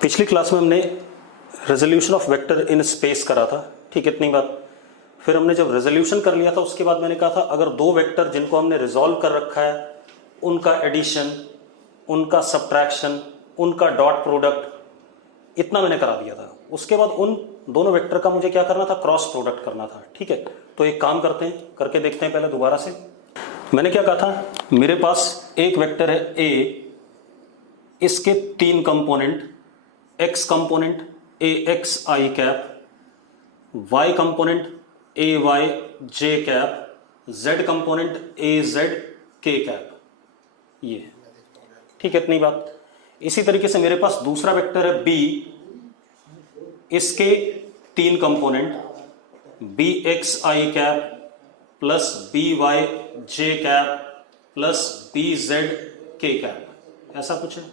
पिछली क्लास में हमने resolution of vector in space करा था, ठीक है, इतनी बात। फिर हमने जब रेजोल्यूशन कर लिया था उसके बाद मैंने कहा था अगर दो वेक्टर जिनको हमने रिजॉल्व कर रखा है उनका एडिशन, उनका सब्ट्रैक्शन, उनका डॉट प्रोडक्ट, इतना मैंने करा दिया था। उसके बाद उन दोनों वेक्टर का मुझे क्या करना था, क्रॉस प्रोडक्ट करना था, ठीक है। तो एक काम करते हैं, करके देखते हैं पहले दोबारा से। मैंने क्या कहा था, मेरे पास एक वेक्टर है ए, इसके तीन component, X component A X I cap, Y component A Y J cap, Z component A Z K cap, ये ठीक है, इतनी बात। इसी तरीके से मेरे पास दूसरा वेक्टर है बी, इसके तीन कंपोनेंट बी एक्स आई cap plus B Y J cap plus B Z K cap, ऐसा कुछ है।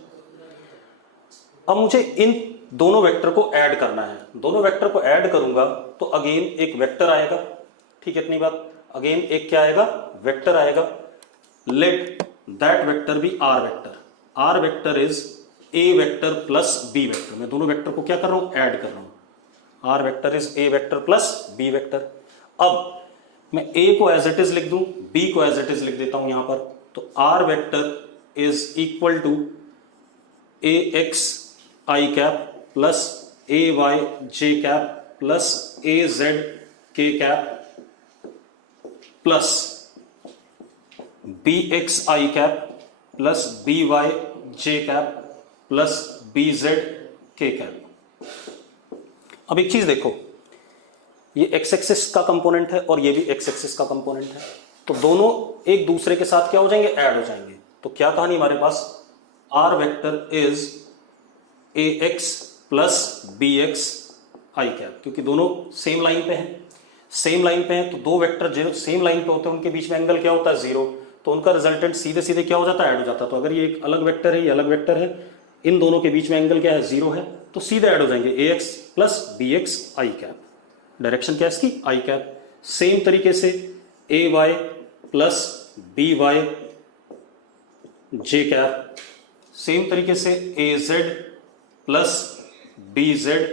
अब मुझे इन दोनों वेक्टर को ऐड करना है। दोनों वेक्टर को ऐड करूंगा तो अगेन एक वेक्टर आएगा, ठीक है, इतनी बात। अगेन एक क्या आएगा, वेक्टर आएगा। Let that vector be R vector. R vector is A vector plus B vector. मैं दोनों वेक्टर को क्या कर रहा हूं, ऐड कर रहा हूं। R vector is A vector plus B vector. अब मैं ए को एज इट इज लिख दूं, बी को एज इट इज लिख देता हूं यहां पर। तो are vector is equal to A X I cap plus A Y J cap plus A Z K cap plus B x I cap plus B Y J cap plus B Z K cap. अब एक चीज देखो, ये x axis का component है और ये भी एक्स एक्सिस का कंपोनेंट है, तो दोनों एक दूसरे के साथ क्या हो जाएंगे, ऐड हो जाएंगे। तो क्या कहानी हमारे पास, r vector is a x plus B x I cap, क्योंकि दोनों सेम लाइन पे हैं। सेम लाइन पे हैं तो दो वेक्टर जो सेम लाइन पे होते हैं उनके बीच में एंगल क्या होता है, जीरो। तो उनका रिजल्टेंट सीधे सीधे क्या हो जाता है, ऐड हो जाता है। तो अगर ये एक अलग वेक्टर है, ये अलग वेक्टर है, इन दोनों के बीच में एंगल क्या है, जीरो है, तो सीधे ऐड हो जाएंगे ए एक्स प्लस बी एक्स आई कैप। डायरेक्शन क्या है इसकी, आई कैप। सेम तरीके से ए Y plus B Y J cap, same तरीके से ए Z plus B Z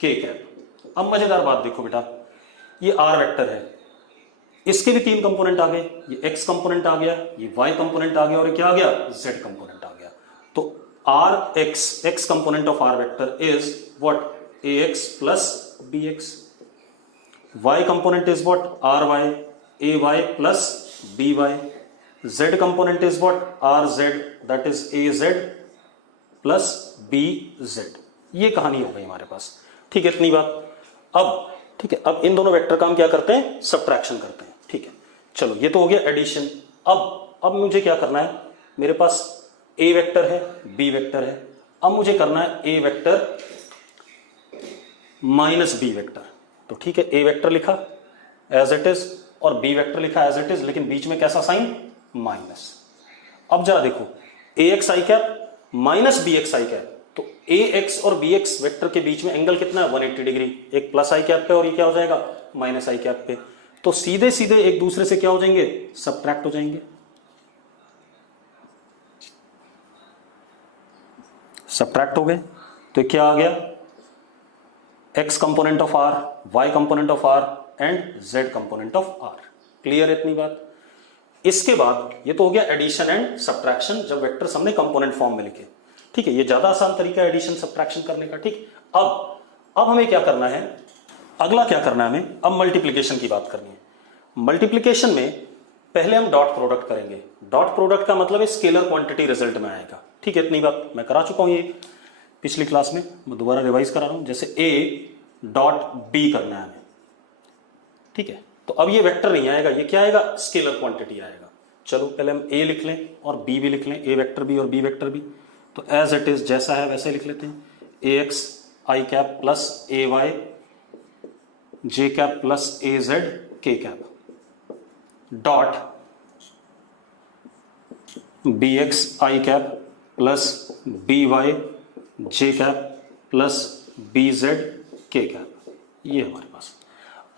K cap. अब मजेदार बात देखो बेटा, ये आर वेक्टर है, इसके भी तीन कंपोनेंट आ गए। ये एक्स कंपोनेंट आ गया, ये वाई कंपोनेंट आ गया और ये क्या आ गया, जेड कंपोनेंट आ गया। तो R X, X component of R vector is what, A x plus B X. Y component is what, R Y, A Y plus B Y. Z component is what, R Z, that is A Z plus B Z. ये कहानी हो गई हमारे पास, ठीक है, इतनी बात। अब ठीक है, अब इन दोनों वेक्टर का हम क्या करते हैं, सब्ट्रैक्शन करते हैं, ठीक है। चलो ये तो हो गया एडिशन। अब मुझे क्या करना है, मेरे पास ए वेक्टर है, बी वेक्टर है। अब मुझे करना है a vector minus B vector. तो ठीक है, ए वेक्टर लिखा एज इट इज और बी वेक्टर लिखा एज इट इज, लेकिन बीच में कैसा साइन, माइनस। अब जरा देखो, A X I cap minus B x I cap, तो ए एक्स और बी एक्स वेक्टर के बीच में एंगल कितना है, 180 डिग्री। एक प्लस आई कैप पे और ये क्या हो जाएगा, माइनस आई कैप पे। तो सीधे सीधे एक दूसरे से क्या हो जाएंगे, सब्ट्रैक्ट हो जाएंगे। सब्ट्रैक्ट हो गए तो क्या आ गया, X component of R, Y component of R and Z component of R. Clear है इतनी बात। इसके बाद ये तो हो गया एडिशन एंड सब्ट्रैक्शन, जब वेक्टर्स हमने कंपोनेंट फॉर्म में लिखे, ठीक है। ये ज्यादा आसान तरीका है एडिशन सब्ट्रैक्शन करने का, ठीक। अब हमें क्या करना है, अगला क्या करना है हमें, अब मल्टीप्लीकेशन की बात करनी है। मल्टीप्लीकेशन में पहले हम डॉट प्रोडक्ट करेंगे। डॉट प्रोडक्ट का मतलब है स्केलर क्वांटिटी रिजल्ट में आएगा, ठीक है, इतनी बात। मैं करा चुका हूं ये पिछली क्लास में, मैं दोबारा रिवाइज करा रहा हूं। जैसे ए डॉट बी करना है हमें, ठीक है। तो अब ये वेक्टर नहीं आएगा, ये क्या आएगा, स्केलर क्वांटिटी आएगा। चलो पहले हम ए लिख लें और बी भी लिख लें, ए वेक्टर बी और बी वेक्टर बी। तो एज इट इज जैसा है वैसे लिख लेते हैं, a X I cap plus A Y J cap plus A Z K cap dot B x I cap plus B Y J cap plus B Z K cap. ये हमारे पास।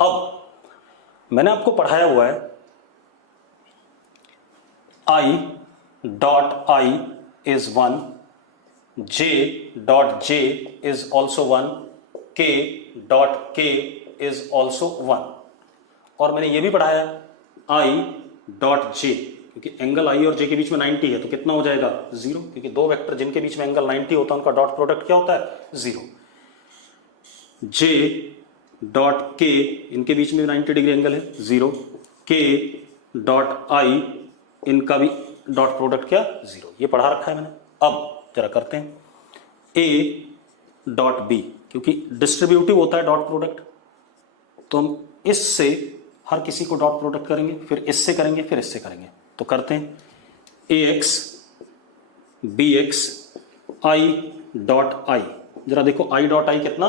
अब मैंने आपको पढ़ाया हुआ है I dot I is 1, J dot j is also 1, के dot के इज ऑल्सो 1। और मैंने ये भी पढ़ाया आई डॉट जे, क्योंकि एंगल आई और जे के बीच में 90 है तो कितना हो जाएगा 0, क्योंकि दो वेक्टर जिनके बीच में एंगल 90 होता है उनका डॉट प्रोडक्ट क्या होता है 0। जे डॉट के, इनके बीच में 90 डिग्री एंगल है 0, के डॉट आई, इनका भी डॉट प्रोडक्ट क्या 0, ये पढ़ा रखा है मैंने। अब जरा करते हैं ए डॉट बी, क्योंकि डिस्ट्रीब्यूटिव होता है डॉट प्रोडक्ट, तो हम इससे हर किसी को डॉट प्रोडक्ट करेंगे, फिर इससे करेंगे, फिर इससे करेंगे। तो करते हैं a x B x i dot i. जरा देखो आई डॉट आई कितना,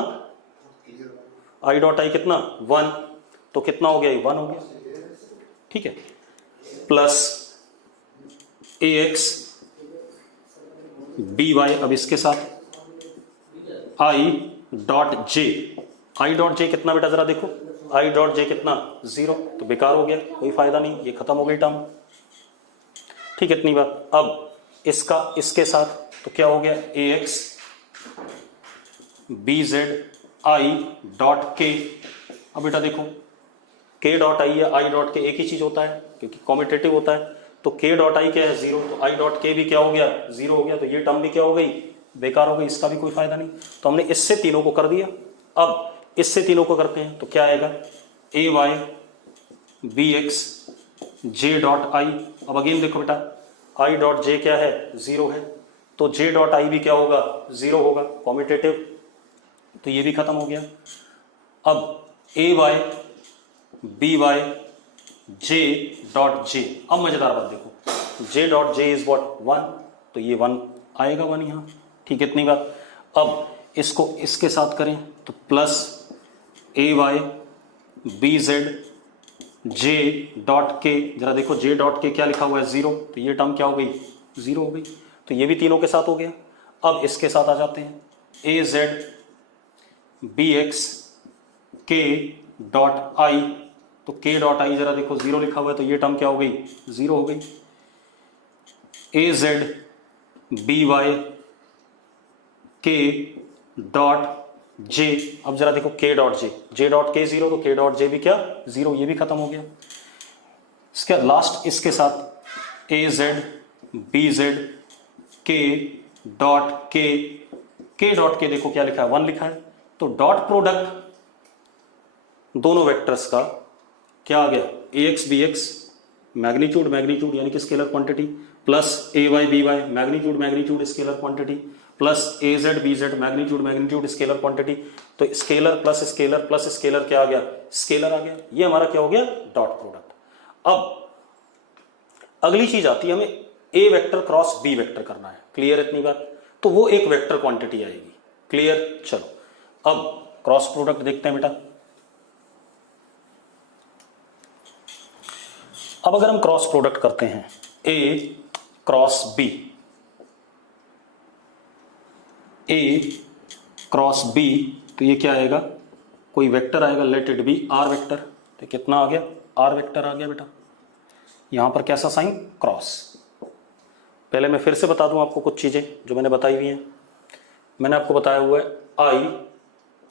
आई डॉट आई कितना 1, तो कितना हो गया 1 हो गया, ठीक है। प्लस ए एक्स बी वाई, अब इसके साथ I dot J, I dot J कितना बेटा जरा देखो, आई डॉट जे कितना 0, तो बेकार हो गया, कोई फायदा नहीं, ये खत्म हो गई टर्म, ठीक है इतनी बात। अब इसका इसके साथ तो क्या हो गया a x B z i dot k. अब बेटा देखो के डॉट आई या आई डॉट के एक ही चीज होता है, क्योंकि कॉम्यूटेटिव होता है, तो के डॉट आई क्या है 0, तो आई डॉट के भी क्या हो गया 0 हो गया, तो ये टर्म भी क्या हो गई बेकार हो गई, इसका भी कोई फायदा नहीं। तो हमने इससे तीनों को कर दिया, अब इससे तीनों को करते हैं तो क्या आएगा a Y B x j dot i. अब अगेन देखो बेटा आई डॉट जे क्या है 0 है, तो जे डॉट आई भी क्या होगा 0 होगा, कॉम्यूटेटिव, तो ये भी खत्म हो गया। अब a Y B Y j dot j, अब मजेदार बात देखो j dot j is what 1, तो ये 1 आएगा 1 यहां, ठीक है इतनी बात। अब इसको इसके साथ करें तो प्लस ए Y B z j dot k, जरा देखो जे डॉट के क्या लिखा हुआ है 0, तो ये टर्म क्या हो गई 0 हो गई, तो ये भी तीनों के साथ हो गया। अब इसके साथ आ जाते हैं ए जेड बी एक्स के डॉट आई, तो के डॉट आई जरा देखो 0 लिखा हुआ है, तो ये टर्म क्या हो गई 0 हो गई। ए जेड बी वाई के डॉट जे, अब जरा देखो के डॉट जे, जे डॉट के 0, तो के डॉट जे भी क्या 0, ये भी खत्म हो गया। इसके लास्ट इसके साथ ए जेड बी जेड के डॉट के डॉट के देखो क्या लिखा है 1 लिखा है, तो डॉट प्रोडक्ट दोनों वेक्टर्स का क्या आ गया a x B x magnitude magnitude यानी कि स्केलर क्वांटिटी, प्लस ए Y B y magnitude magnitude scalar quantity, plus ए Z B z magnitude magnitude scalar quantity, तो स्केलर प्लस स्केलर क्या आ गया स्केलर आ गया, ये हमारा क्या हो गया डॉट प्रोडक्ट। अब अगली चीज आती है, हमें ए वेक्टर क्रॉस बी वेक्टर करना है, क्लियर इतनी बात, तो वो एक वेक्टर क्वांटिटी आएगी, क्लियर। चलो अब क्रॉस प्रोडक्ट देखते हैं बेटा। अब अगर हम क्रॉस प्रोडक्ट करते हैं A cross B, A cross B, तो ये क्या आएगा कोई वेक्टर आएगा, let it be R vector, तो कितना आ गया आर वेक्टर आ गया बेटा। यहां पर कैसा साइन क्रॉस। पहले मैं फिर से बता दूं आपको कुछ चीजें जो मैंने बताई हुई हैं। मैंने आपको बताया हुआ है आई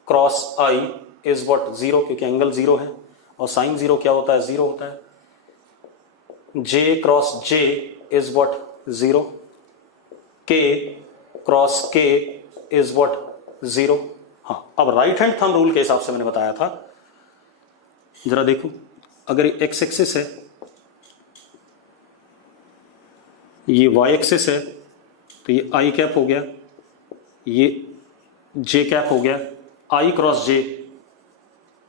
क्रॉस आई इज व्हाट 0, क्योंकि एंगल 0 है और साइन 0 क्या होता है 0 होता है। जे क्रॉस जे इज व्हाट 0, के क्रॉस के इज व्हाट 0। हाँ, अब राइट हैंड थंब रूल के हिसाब से मैंने बताया था, जरा देखो अगर ये एक्स एक्सिस है, ये वाई एक्सिस है, तो ये आई कैप हो गया, ये जे कैप हो गया, आई क्रॉस जे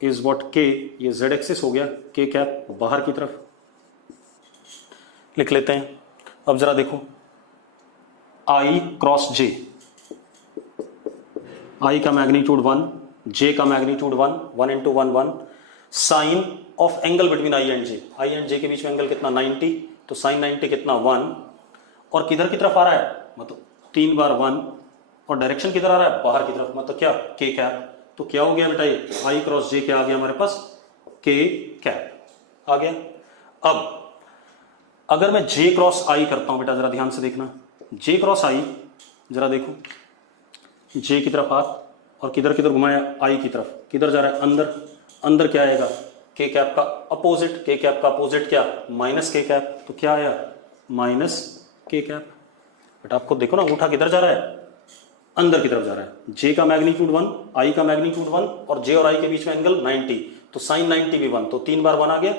इज व्हाट के, ये जेड एक्सिस हो गया, के कैप बाहर की तरफ लिख लेते हैं। अब जरा देखो आई क्रॉस जे, आई का मैग्नीट्यूड 1, जे का magnitude 1, 1 into 1 1, sine of angle between i and j के बीच में एंगल कितना 90, तो साइन 90 कितना 1, और किधर की तरफ आ रहा है मतलब 3 बार 1, और डायरेक्शन किधर आ रहा है बाहर की तरफ, मतलब क्या के कैप, तो क्या हो गया बेटा ये आई क्रॉस जे क्या आ गया हमारे पास के कैप आ गया। अब अगर मैं जे क्रॉस आई करता हूं बेटा, जरा ध्यान से देखना, जे क्रॉस आई जरा देखो जे की तरफ हाथ और किधर किधर घुमाया, आई की तरफ, किधर जा रहा है, अंदर, अंदर क्या आएगा, के कैप का अपोजिट, के कैप का अपोजिट क्या, माइनस के कैप, तो क्या आया माइनस के कैप। बट आपको देखो ना अंगूठा किधर जा रहा है, अंदर की तरफ जा रहा है। जे का मैग्नीट्यूड 1, आई का मैग्नीट्यूड 1 और जे और आई के बीच में एंगल 90, तो साइन 90 भी 1, तो 3 बार 1 आ गया।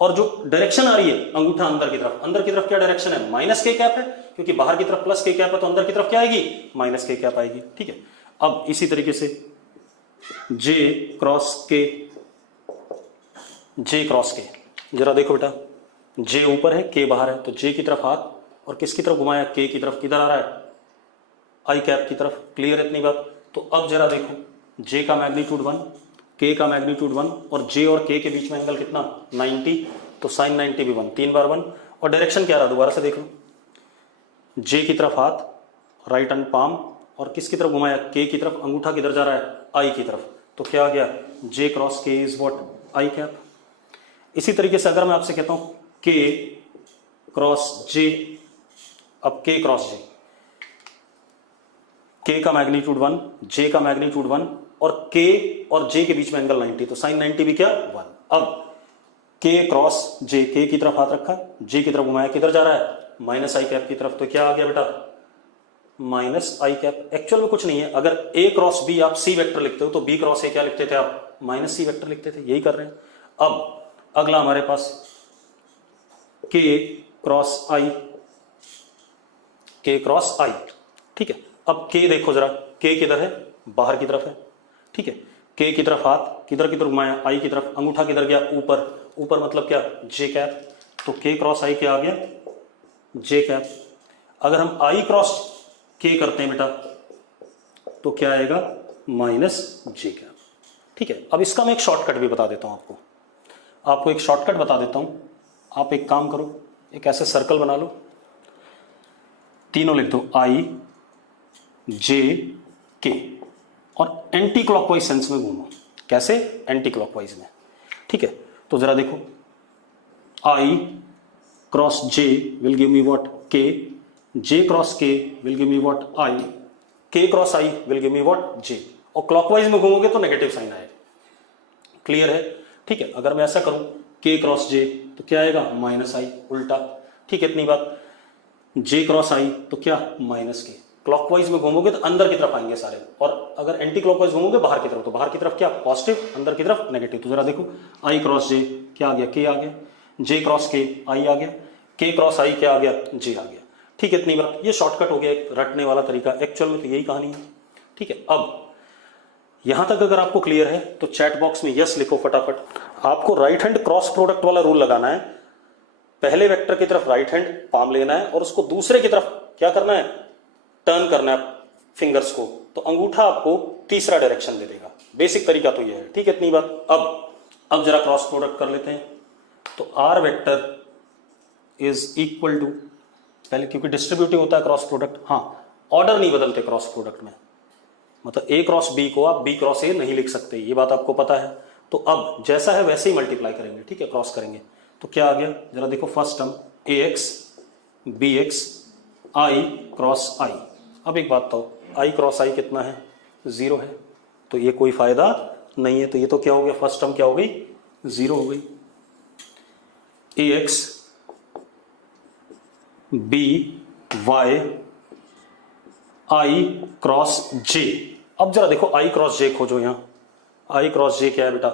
और जो डायरेक्शन आ रही है अंगूठा अंदर की तरफ, अंदर की तरफ क्या डायरेक्शन है, माइनस के कैप है, क्योंकि बाहर की तरफ प्लस के कैप है तो अंदर की तरफ क्या आएगी, माइनस के कैप आएगी। ठीक है, अब इसी तरीके से जे क्रॉस के, जे क्रॉस के, जरा देखो बेटा, जे ऊपर है के बाहर है, तो जे की तरफ हाथ और किसकी तरफ घुमाया, के की तरफ, किधर आ रहा है, आई कैप की तरफ। क्लियर है इतनी बात। तो अब जरा देखो, जे का मैग्नीट्यूड 1, के का मैग्नीट्यूड 1 और जे और के के बीच में एंगल कितना 90, तो साइन 90 भी 1, 3 बार 1। और डायरेक्शन क्या रहा, दोबारा से देख लो, जे की तरफ हाथ, राइट हैंड पाम और किसकी तरफ घुमाया, के की तरफ, अंगूठा किधर जा रहा है, आई की तरफ, तो क्या आ गया, जे क्रॉस के इज व्हाट, आई कैप। इसी तरीके से अगर मैं आपसे कहता हूं के क्रॉस जे, अब के क्रॉस जे, के का मैग्नीट्यूड 1, जे का मैग्नीट्यूड 1 और के और जे के बीच में एंगल 90, तो साइन 90 भी क्या 1। अब के क्रॉस जे, के की तरफ हाथ रखा, जे की तरफ घुमाया, किधर जा रहा है, माइनस आई कैप की तरफ, तो क्या आ गया बेटा, माइनस आई कैप। एक्चुअल में कुछ नहीं है, अगर ए क्रॉस बी आप सी वेक्टर लिखते हो तो बी क्रॉस ए क्या लिखते थे आप, माइनस सी वेक्टर लिखते थे, यही कर रहे हैं। अब अगला हमारे पास के क्रॉस आई, के क्रॉस आई। ठीक है, अब के देखो जरा, के किधर है, बाहर की तरफ है। ठीक है, के की तरफ हाथ, किधर किधर घुमाया, आई की तरफ, अंगूठा किधर गया, ऊपर, ऊपर मतलब क्या, जे कैप, तो के क्रॉस आई क्या आ गया, जे कैप। अगर हम आई क्रॉस के करते हैं बेटा तो क्या आएगा, माइनस जे कैप। ठीक है, अब इसका मैं एक शॉर्टकट भी बता देता हूं आपको एक शॉर्टकट बता देता हूं। आप एक काम करो, एक ऐसे सर्कल बना लो, तीनों लिख दो, आई जे के, और एंटी क्लॉकवाइज सेंस में घूमो। कैसे, एंटी क्लॉकवाइज में। ठीक है, तो जरा देखो, i cross j will give me what, k, j cross k will give me what, i, k cross i will give me what, j. और क्लॉकवाइज में घूमोगे तो नेगेटिव साइन आएगा। क्लियर है। ठीक है, अगर मैं ऐसा करूं के क्रॉस जे तो क्या आएगा, माइनस आई, उल्टा। ठीक है, इतनी बात। जे क्रॉस आई तो क्या, माइनस के। क्लॉकवाइज में घूमोगे तो अंदर की तरफ आएंगे सारे, और अगर एंटी क्लॉकवाइज घूमोगे बाहर की तरफ, तो बाहर की तरफ क्या, पॉजिटिव, अंदर की तरफ नेगेटिव। तो जरा देखो, आई क्रॉस जे क्या आ गया, के आ गया, जे क्रॉस के आई आ गया, के क्रॉस आई क्या आ गया, जे आ गया। ठीक है, इतनी बात। ये शॉर्टकट हो गया, एक रटने वाला तरीका। एक्चुअल में तो यही कहानी है। ठीक है, अब यहां तक अगर आपको क्लियर है तो चैट बॉक्स में यस लिखो फटाफट। आपको राइट हैंड क्रॉस प्रोडक्ट वाला रूल लगाना है। पहले वेक्टर की तरफ राइट हैंड पाम लेना है और उसको दूसरे की तरफ क्या करना है, टर्न करना है फिंगर्स को, तो अंगूठा आपको तीसरा डायरेक्शन दे देगा। बेसिक तरीका तो ये है। ठीक है, इतनी बात। अब जरा क्रॉस प्रोडक्ट कर लेते हैं। तो are vector is equal to, पहले क्योंकि डिस्ट्रीब्यूटिव होता है क्रॉस प्रोडक्ट, हाँ ऑर्डर नहीं बदलते क्रॉस प्रोडक्ट में, मतलब ए क्रॉस बी को आप बी क्रॉस ए नहीं लिख सकते, ये बात आपको पता है। तो अब जैसा है वैसे ही मल्टीप्लाई करेंगे। ठीक है, क्रॉस करेंगे तो क्या आ गया, जरा देखो, फर्स्ट टर्म ए एक्स बी एक्स आई क्रॉस आई। अब एक बात तो, आई क्रॉस आई कितना है, 0 है, तो ये कोई फायदा नहीं है। तो ये तो क्या हो गया, फर्स्ट टर्म क्या हो गई, 0 हो गई। ए एक्स बी वाई आई क्रॉस जे। अब जरा देखो, आई क्रॉस जे खोजो। यहां आई क्रॉस जे क्या है बेटा,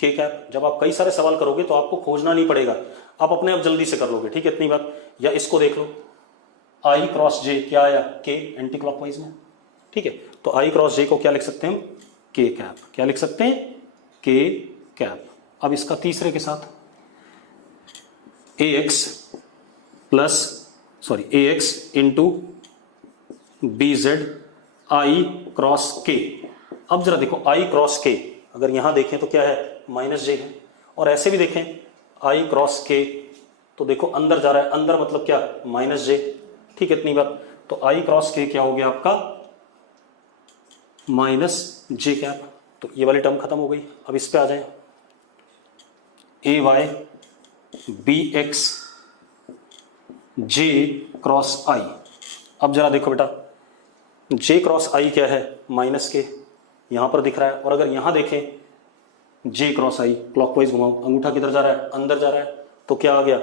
के कैप। जब आप कई सारे सवाल करोगे तो आपको खोजना नहीं पड़ेगा, आप अपने आप जल्दी से कर लोगे। ठीक है, इतनी बात। या इसको देख लो, आई क्रॉस जे क्या आया, के, एंटी क्लॉकवाइज में। ठीक है, तो आई क्रॉस जे को क्या लिख सकते हैं हम, के कैप। क्या लिख सकते हैं, के कैप। अब इसका तीसरे के साथ a x plus, sorry, a x into b z i cross k. अब जरा देखो, आई क्रॉस के अगर यहां देखें तो क्या है, माइनस जे है, और ऐसे भी देखें आई क्रॉस के तो देखो अंदर जा रहा है, अंदर मतलब क्या, माइनस जे। ठीक है, इतनी बात। तो आई क्रॉस के क्या हो गया आपका, माइनस जे कैप। तो ये वाली टर्म खत्म हो गई। अब इस पे आ जाए, ए वाई बी एक्स जे क्रॉस आई। अब जरा देखो बेटा, जे क्रॉस आई क्या है, माइनस के, यहां पर दिख रहा है। और अगर यहां देखें जे क्रॉस आई, क्लॉकवाइज घुमाओ, अंगूठा किधर जा रहा है, अंदर जा रहा है, तो क्या आ गया,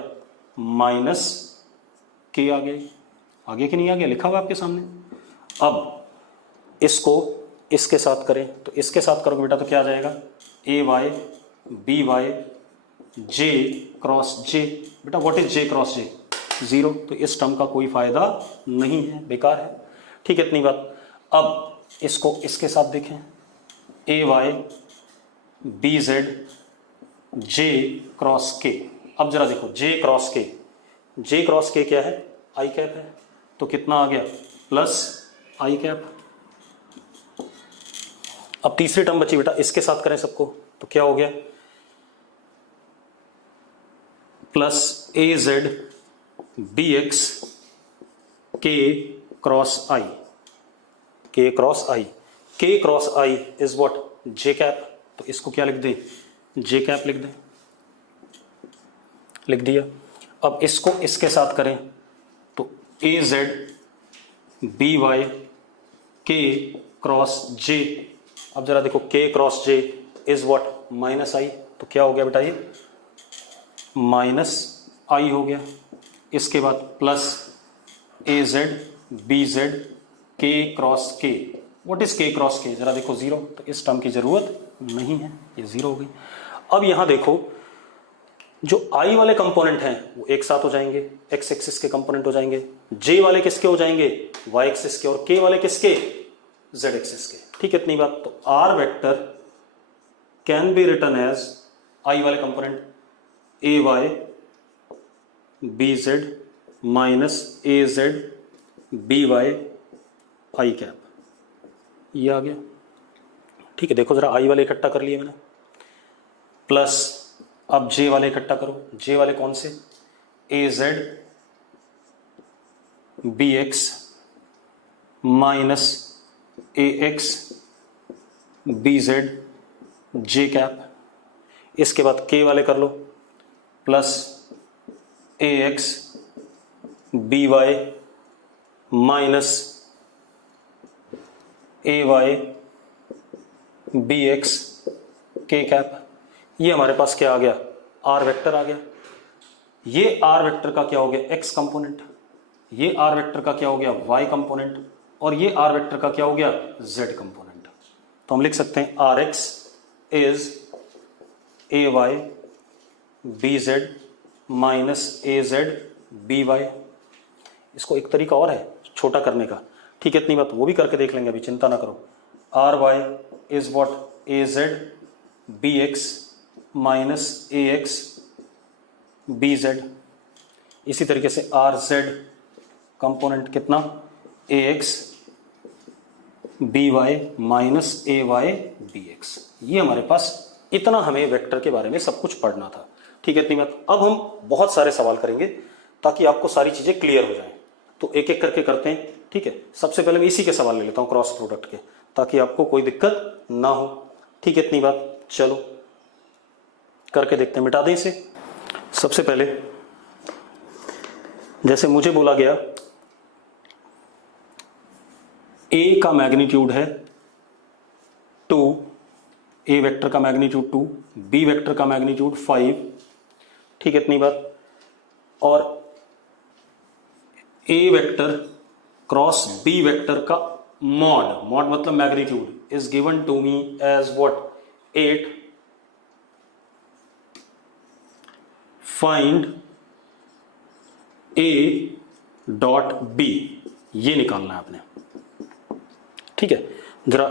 माइनस के आ गया। आगे कि नहीं आ गया, लिखा हुआ आपके सामने। अब इसको इसके साथ करें, तो इसके साथ करोगे बेटा तो क्या आ जाएगा, ए वाई बी वाई जे क्रॉस जे। बेटा what is J cross J, zero. तो इस टर्म का कोई फायदा नहीं है, बेकार है। ठीक है, इतनी बात। अब इसको इसके साथ देखें, ए वाई बी जेड जे क्रॉस के। अब जरा देखो, जे क्रॉस के, जे क्रॉस के क्या है, आई कैप है। तो कितना आ गया, प्लस आई कैप। अब तीसरी टर्म बची बेटा, इसके साथ करें सबको, तो क्या हो गया, प्लस ए जेड बी एक्स के cross I, k cross I. K cross I is what, J cap. तो इसको क्या लिख दें, जे कैप लिख दें, लिख दिया। अब इसको इसके साथ करें, तो a Z B y k cross j. अब जरा देखो, k cross j is what, minus i. तो क्या हो गया बेटा, ये माइनस आई हो गया। इसके बाद प्लस ए जेड बी जेड के क्रॉस के। व्हाट इज के क्रॉस के, जरा देखो, जीरो। तो इस टर्म की जरूरत नहीं है, ये जीरो हो गई। अब यहां देखो, जो आई वाले कंपोनेंट हैं वो एक साथ हो जाएंगे, एक्स एक्सिस के कंपोनेंट हो जाएंगे। जे वाले किसके हो जाएंगे, वाई एक्सिस के। और के वाले किसके, जेड एक्सिस के। ठीक है, इतनी बात। तो are vector can be written as, i वाले component A Y B Z minus A Z B y i cap, ये आ गया। ठीक है, देखो जरा, आई वाले इकट्ठा कर लिए मैंने, प्लस अब जे वाले इकट्ठा करो। जे वाले कौन से, ए Z B X minus A x B z J cap. इसके बाद के वाले कर लो, plus A x B Y minus A Y B x के कैप। ये हमारे पास क्या आ गया, आर वेक्टर आ गया। ये आर वेक्टर का क्या हो गया, एक्स कंपोनेंट। ये आर वेक्टर का क्या हो गया, वाई कंपोनेंट। और ये आर वेक्टर का क्या हो गया, जेड कंपोनेंट। तो हम लिख सकते हैं R X is A Y B Z minus A Z B Y. इसको एक तरीका और है छोटा करने का, ठीक है, इतनी बात वो भी करके देख लेंगे, अभी चिंता ना करो। R Y is what, A Z B X minus A x B Z. इसी तरीके से आर जेड कंपोनेंट कितना, A x B Y minus A Y B X. ये हमारे पास, इतना हमें वेक्टर के बारे में सब कुछ पढ़ना था। ठीक है, इतनी बात। अब हम बहुत सारे सवाल करेंगे ताकि आपको सारी चीजें क्लियर हो जाएं। तो एक एक करके करते हैं, ठीक है। सबसे पहले मैं इसी के सवाल ले लेता हूं, क्रॉस प्रोडक्ट के, ताकि आपको कोई दिक्कत ना हो। ठीक है, इतनी बात। चलो करके देखते हैं, मिटा दें इसे। सबसे पहले जैसे मुझे बोला गया ए का मैग्नीट्यूड है 2, ए वेक्टर का मैग्नीट्यूड 2, बी वेक्टर का मैग्नीट्यूड 5। ठीक है, इतनी बात। और A vector cross B vector का मॉड, मॉड मतलब magnitude, is given to me as what, 8। Find A dot B, ये निकालना है आपने। ठीक है, जरा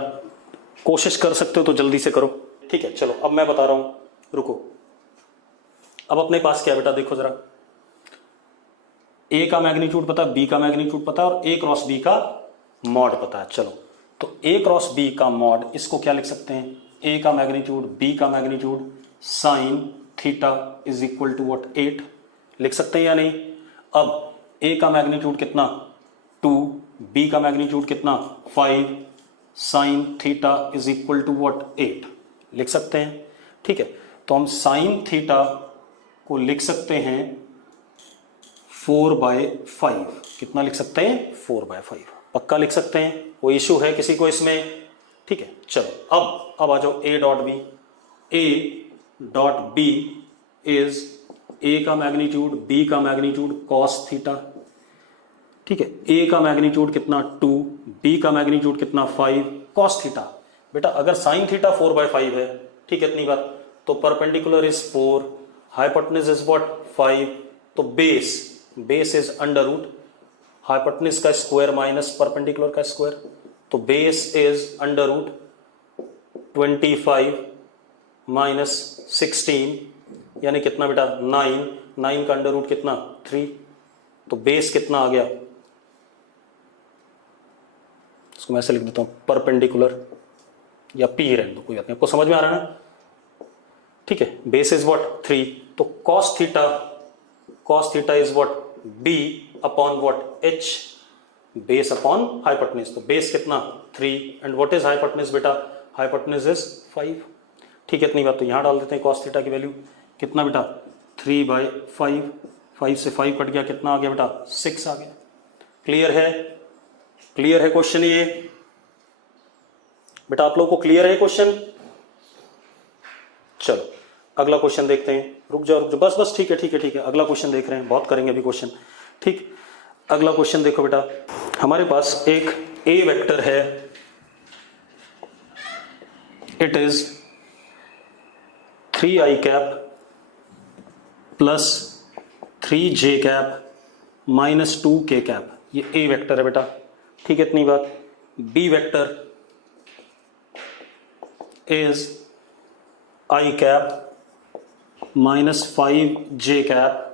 कोशिश कर सकते हो तो जल्दी से करो। ठीक है, चलो अब मैं बता रहा हूं, रुको। अब अपने पास क्या बेटा, देखो जरा, ए का मैग्नीट्यूड पता, बी का मैग्नीट्यूड पता, और ए क्रॉस बी का मॉड पता है। चलो, तो ए क्रॉस बी का मॉड, इसको क्या लिख सकते हैं, ए का मैग्नीट्यूड बी का magnitude sine theta is equal to what, 8 लिख सकते हैं या नहीं। अब ए का मैग्नीट्यूड कितना, 2, बी का मैग्नीट्यूड कितना, 5, sine theta is equal to what, 8 लिख सकते हैं। ठीक है, तो हम साइन थीटा को लिख सकते हैं 4/5। कितना लिख सकते हैं, 4/5। पक्का लिख सकते हैं, कोई इशू है किसी को इसमें? ठीक है, चलो अब आ जाओ A dot B. A dot B is A का मैग्नीट्यूड, बी का मैग्नीट्यूड कॉस थीटा। ठीक है, ए का मैग्नीट्यूड कितना 2, बी का मैग्नीट्यूड कितना 5 कॉस थीटा। बेटा अगर साइन थीटा 4/5 है, ठीक है इतनी बात, तो perpendicular is 4, hypotenuse is what 5, तो base is under root hypotenuse का स्क्वायर माइनस परपेंडिकुलर का स्क्वायर, तो base is under root 25 minus 16 यानी कितना बेटा 9, 9 का अंडर रूट कितना 3, तो बेस कितना आ गया, इसको मैं ऐसे लिख देता हूं परपेंडिकुलर या पी रहने दो कोई बात नहीं, आपको समझ में आ रहा है ना? ठीक है, बेस इज व्हाट 3, तो cos theta is what b upon what h, base upon hypotenuse, तो बेस कितना 3 एंड व्हाट इज हाइपोटेन्यूज बेटा, हाइपोटेन्यूज इज 5। ठीक है इतनी बात, तो यहां डाल देते हैं cos थीटा की वैल्यू कितना बेटा 3/5, 5 से 5 कट गया, कितना आ गया बेटा 6 आ गया। क्लियर है? क्लियर है क्वेश्चन ये बेटा, आप लोगों को क्लियर है क्वेश्चन? चलो अगला क्वेश्चन देखते हैं। रुक जाओ बस ठीक है, अगला क्वेश्चन देख रहे हैं, बहुत करेंगे अभी क्वेश्चन। ठीक, अगला क्वेश्चन देखो बेटा, हमारे पास एक ए वेक्टर है, it is 3i cap plus 3j cap minus 2k cap, ये ए वेक्टर है बेटा। ठीक है इतनी बात। B vector is i cap minus 5j cap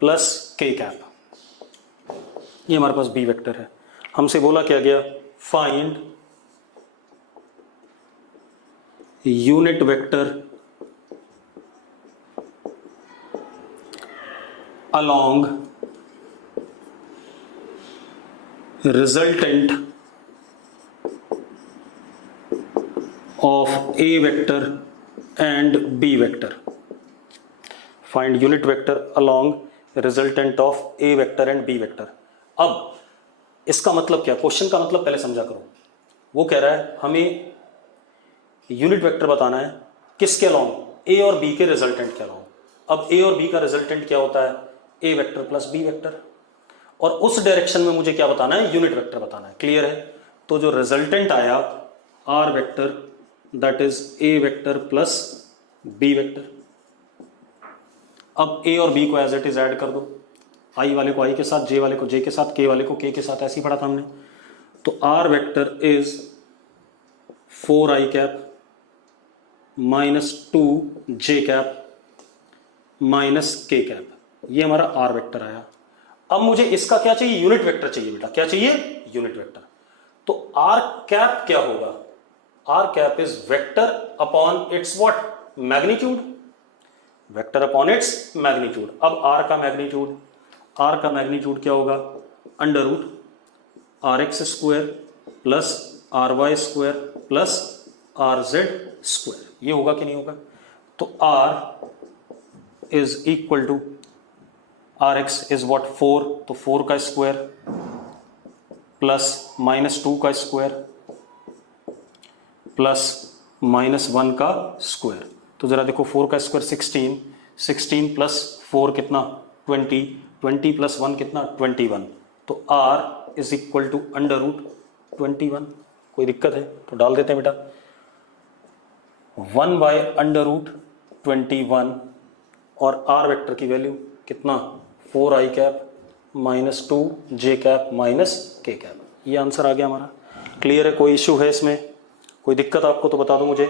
plus k cap, ये हमारे पास बी वेक्टर है। हमसे बोला क्या गया, find unit vector along resultant of a vector and b vector. Find unit vector along resultant of a vector and b vector. अब इसका मतलब क्या, क्वेश्चन का मतलब पहले समझा करो। वो कह रहा है हमें यूनिट वेक्टर बताना है किसके अलॉन्ग, ए और बी के रिजल्टेंट के अलॉन्ग। अब ए और बी का रिजल्टेंट क्या होता है, a vector plus B vector, और उस डायरेक्शन में मुझे क्या बताना है, यूनिट वेक्टर बताना है। क्लियर है? तो जो रिजल्टेंट आया R vector, that is A vector plus B vector. अब ए और बी को एज इट इज ऐड कर दो, आई वाले को आई के साथ, जे वाले को जे के साथ, के वाले को के के साथ, ऐसे ही पढ़ा था हमने। तो are vector is 4i cap minus 2j cap minus k cap, ये हमारा आर वेक्टर आया। अब मुझे इसका क्या चाहिए, यूनिट वेक्टर चाहिए बेटा। क्या चाहिए, यूनिट वेक्टर। तो आर कैप क्या होगा, R cap is vector upon its what, magnitude, vector upon its magnitude. अब आर का मैग्नीट्यूड क्या होगा, under root R X square plus R Y square plus R Z square, ये होगा कि नहीं होगा? तो R is equal to R X is what 4, तो 4 का स्क्वायर प्लस माइनस 2 का स्क्वायर प्लस माइनस 1 का स्क्वायर। तो जरा देखो 4 का स्क्वायर 16, 16 प्लस 4 कितना 20, 20 प्लस 1 कितना 21। तो R is equal to under root 21। कोई दिक्कत है तो डाल देते हैं बेटा, 1 बाय अंडर रूट 21 और आर वेक्टर की वैल्यू कितना 4i cap minus 2j cap minus k cap, ये आंसर आ गया हमारा। क्लियर है? कोई इश्यू है इसमें, कोई दिक्कत आपको तो बता दो मुझे।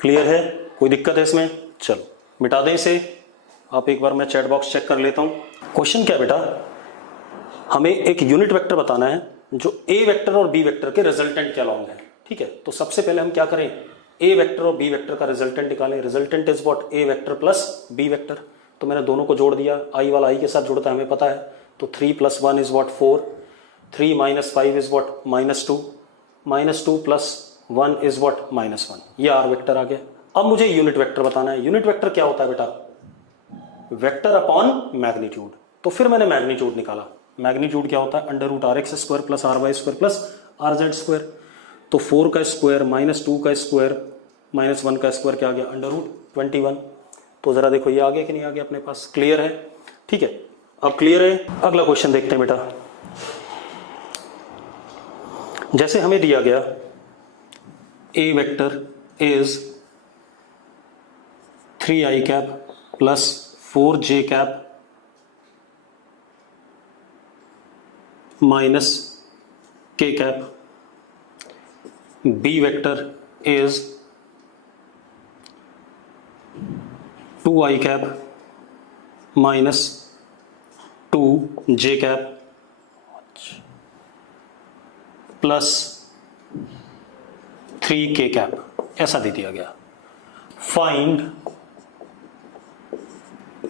क्लियर है? कोई दिक्कत है इसमें? चलो मिटा दें इसे। आप एक बार मैं चैट बॉक्स चेक कर लेता हूं। क्वेश्चन क्या बेटा, हमें एक यूनिट वेक्टर बताना है जो ए वेक्टर और बी वेक्टर के रिजल्टेंट के अलॉन्ग है। ठीक है, तो सबसे पहले हम क्या करें, ए वेक्टर और बी वेक्टर का रिजल्टेंट निकालें। Resultant is what, A vector plus B vector. तो मैंने दोनों को जोड़ दिया, आई वाला आई के साथ जुड़ता है हमें पता है। तो 3 plus 1 is what 4, 3 minus 5 is what minus 2, minus 2 plus 1 is what minus 1, ये आर वेक्टर आ गया। अब मुझे यूनिट वेक्टर बताना है। यूनिट वेक्टर क्या होता है बेटा, वेक्टर अपॉन मैग्नीट्यूड। तो फिर मैंने मैग्नीट्यूड निकाला। मैग्नीट्यूड क्या होता है? Under root R X square plus R Y square plus R Z square. तो 4 का स्क्वायर माइनस 2 का स्क्वायर माइनस 1 का स्क्वायर क्या आ गया? Under root 21। तो जरा देखो ये आ गया कि नहीं आ गया अपने पास? क्लियर है? ठीक है, अब क्लियर है। अगला क्वेश्चन देखते हैं बेटा। जैसे हमें दिया गया a vector is 3i cap plus 4j cap minus k cap, b vector is 2i cap minus 2j cap plus 3k cap, ऐसा दे दिया गया। Find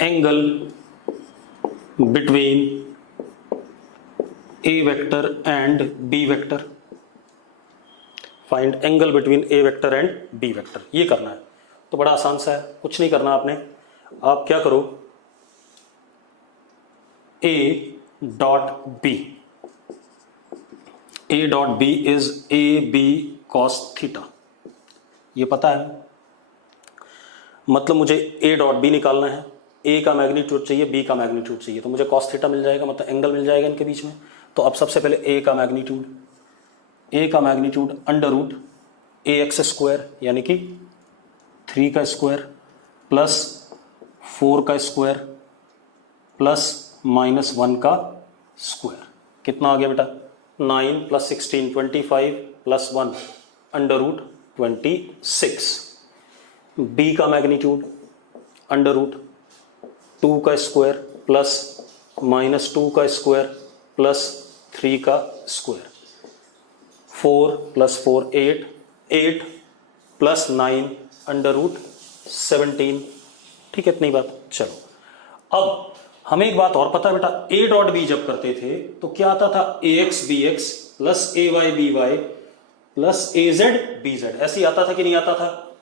angle between a vector and b vector. Find angle between a vector and b vector, ये करना है। तो बड़ा आसान सा है, कुछ नहीं करना आपने। आप क्या करो, A dot B, A dot B is A B cos theta, ये पता है। मतलब मुझे ए डॉट बी निकालना है, ए का मैग्नीट्यूड चाहिए, बी का मैग्नीट्यूड चाहिए, तो मुझे कॉस थीटा मिल जाएगा, मतलब एंगल मिल जाएगा इनके बीच में। तो अब सबसे पहले ए का magnitude under root a x square यानी कि 3 का स्क्वायर प्लस 4 का स्क्वायर प्लस माइनस 1 का स्क्वायर, कितना आ गया बेटा? 9 plus 16 25 plus 1 under root 26। B का मैग्नीट्यूड अंडर रूट 2 का स्क्वायर प्लस माइनस 2 का स्क्वायर प्लस 3 का square, 4 plus 4 8, 8 plus 9 under root 17। ठीक है, इतनी बात। चलो अब हमें एक बात और पता है बेटा, ए डॉट बी जब करते थे तो क्या आता था? ए एक्स बी एक्स प्लस ए वाई बी वाई प्लस ए जेड बी जेड, ऐसे ही आता था कि नहीं आता था?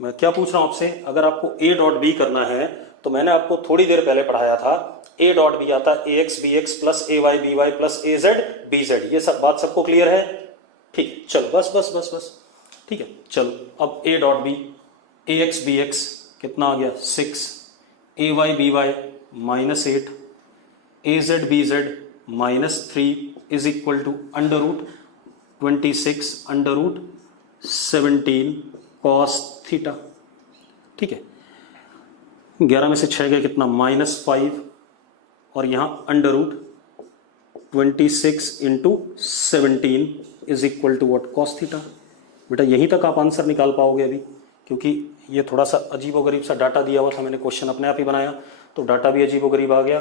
मैं क्या पूछ रहा हूं आपसे, अगर आपको ए डॉट बी करना है तो मैंने आपको थोड़ी देर पहले पढ़ाया था, ए डॉट बी आता है A x B x plus A Y B Y plus A Z B Z. ये सब बात सबको क्लियर है? ठीक है, चलो बस बस बस बस, ठीक है। चलो अब ए डॉट बी, ए एक्स बी एक्स कितना आ गया? 6, a Y B Y minus 8, a Z B Z minus 3 is equal to under root 26 under root 17 cos theta. ठीक है, 11 में से 6 गए कितना? -5, और यहां under root 26 into 17 is equal to what? Cos theta. बेटा यहीं तक आप आंसर निकाल पाओगे अभी, क्योंकि ये थोड़ा सा अजीबोगरीब सा डाटा दिया हुआ था, मैंने क्वेश्चन अपने आप ही बनाया तो डाटा भी अजीबोगरीब आ गया,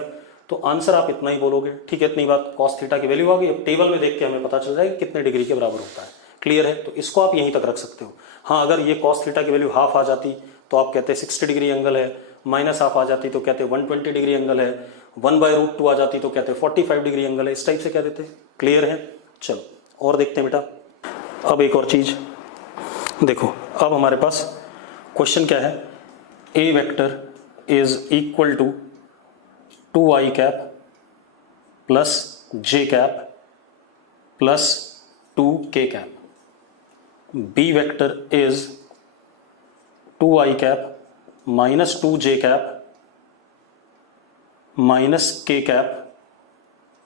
तो आंसर आप इतना ही बोलोगे। ठीक है, इतनी बात। कॉस थीटा की वैल्यू आ गई, अब टेबल में देख के हमें पता चल जाएगा कितने डिग्री के बराबर होता है। क्लियर है? तो इसको आप यहीं तक रख सकते हो। हाँ, अगर ये कॉस थीटा की वैल्यू हाफ आ जाती तो आप कहते 60 डिग्री एंगल है, माइनस हाफ आ जाती तो कहते 120 डिग्री एंगल है, 1/√2 आ जाती तो कहते 45 डिग्री एंगल है, इस टाइप से कह देते। क्लियर है? चलो और देखते हैं बेटा। अब एक और चीज देखो, अब हमारे पास क्वेश्चन क्या है? A vector is equal to 2i cap plus j cap plus 2k cap, b vector is 2i cap minus 2j cap minus k cap.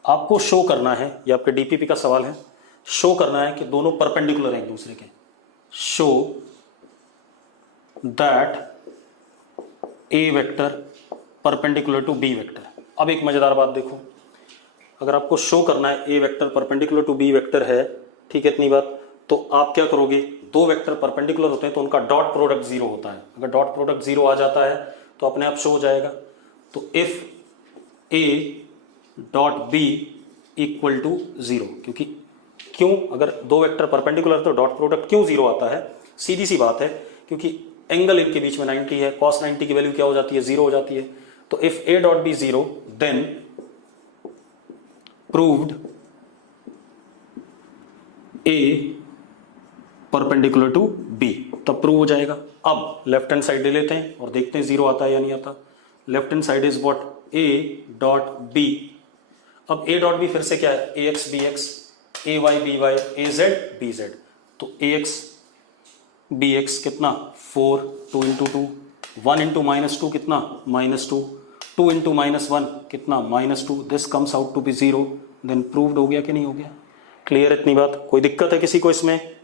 आपको शो करना है, ये आपके डीपीपी का सवाल है, शो करना है कि दोनों परपेंडिकुलर हैं एक दूसरे के। Show that A vector perpendicular to B vector. अब एक मजेदार बात देखो, अगर आपको शो करना है a vector perpendicular to B vector है, ठीक है, इतनी बात, तो आप क्या करोगे? दो वेक्टर परपेंडिकुलर होते हैं तो उनका डॉट प्रोडक्ट 0 होता है। अगर डॉट प्रोडक्ट 0 आ जाता है तो अपने आप शो हो जाएगा। तो if A dot B equal to 0, क्योंकि क्यों? अगर दो वेक्टर परपेंडिकुलर तो डॉट प्रोडक्ट क्यों 0 आता है? सीधी सी बात है, क्योंकि एंगल इनके बीच में 90 है, cos 90 की वैल्यू क्या हो जाती है? 0 हो जाती है। तो if A dot B 0 then proved A perpendicular to B, तब प्रूव हो जाएगा। अब लेफ्ट हैंड साइड ले लेते हैं और देखते हैं 0 आता है या नहीं आता। Left hand side is what A dot B. अब ए डॉट बी फिर से क्या है, A x B X, A Y B Y, A Z B Z. तो ए एक्स बी एक्स कितना 4, 2 इंटू 2, 1 इंटू -2 कितना -2, 2 इंटू -1 कितना -2, this comes out to be 0। Then proved हो गया कि नहीं हो गया? क्लियर इतनी बात? कोई दिक्कत है किसी को इसमें?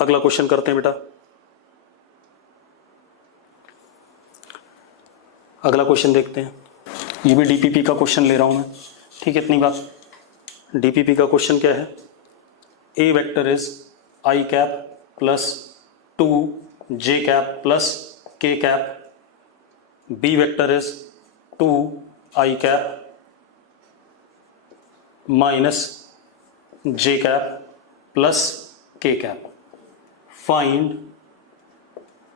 अगला क्वेश्चन करते हैं बेटा। अगला क्वेश्चन देखते हैं। ये भी डीपीपी का क्वेश्चन ले रहा हूं मैं, ठीक है इतनी बात। डीपीपी का क्वेश्चन क्या है? A vector is I cap plus 2 j cap plus के cap, b vector is 2 I cap minus J cap plus के cap. Find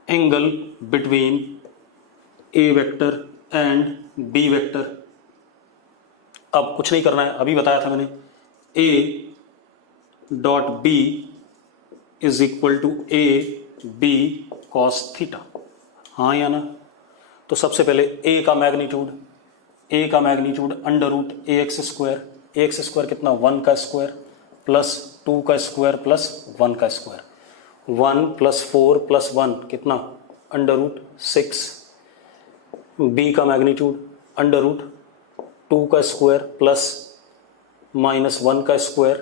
angle between a vector and b vector. अब कुछ नहीं करना है, अभी बताया था मैंने, a dot B is equal to a B cos theta, हाँ या ना? तो सबसे पहले ए का magnitude under root a x square कितना 1 का स्क्वायर प्लस 2 का स्क्वायर प्लस 1 का स्क्वायर, 1 प्लस 4 प्लस 1 कितना अंडर रूट 6। बी का मैग्नीट्यूड अंडर रूट 2 का स्क्वायर प्लस -1 का स्क्वायर